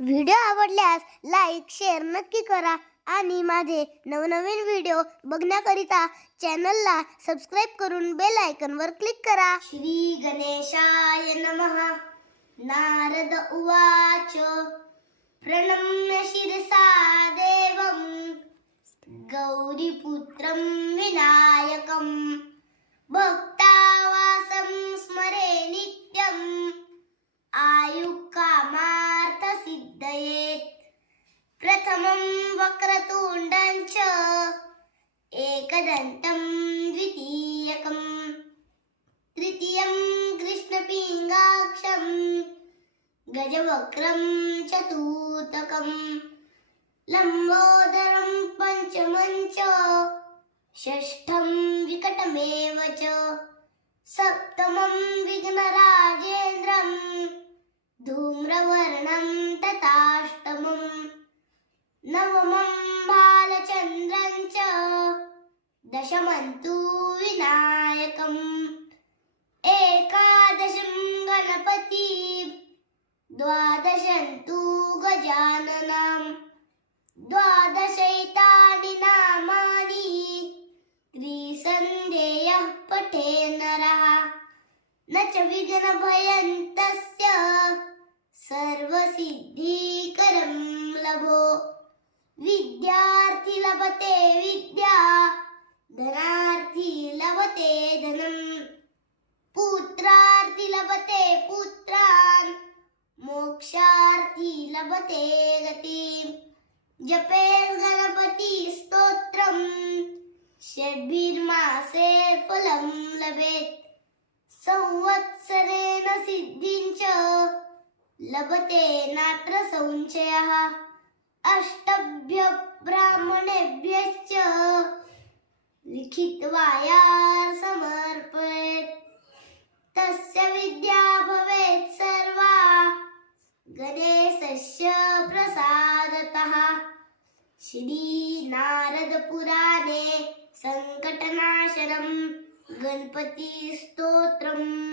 Video आवडल्यास like share नक्की करा आणि माझे नवनवीन व्हिडिओ बघण्याकरिता चॅनलला सबस्क्राईब करून बेल आयकनवर क्लिक करा. श्री गणेशाय नमः. नारद उवाच. प्रणम्य शिरसा देवं गौरीपुत्रं विनायकम्. प्रथमं वक्रतुण्डं च एकदन्तं द्वितीयकं तृतीयं कृष्णपिङ्गाक्षं गजवक्त्रं चतुर्थकं लम्बोदरं पञ्चमं च षष्ठं विकटमेव च सप्तमं विघ्नराजेन्द्रं धूम्रवर्णं तथाष्टमं नवमं बालचन्द्रं च दशमं विनायकम् एकादशं गणपति द्वादशन्तु तु द्वादशैतानि नामानि त्रिसन्देयः पठे नरः न च विघ्नभयन्त विद्यार्थी लभते विद्या धनार्थी लभते धनम. पुत्रार्थी लभते पुत्रान् मोक्षार्थी लभते गती जपेत् गणपती स्तोत्रम षड्भिर्मासे फलं लभेत्. संवत्सरेण सिद्धिं च लभते नात्र संशयः. अष्टभ्य ब्राह्मणेभ्यश्च लिखित्वाया समर्पयेत्। तस्य विद्या भवेत् सर्वा। गणेशस्य प्रसादतः। श्रीनारदपुराणे सङ्कटनाशनं। गणपतिस्तोत्रम्।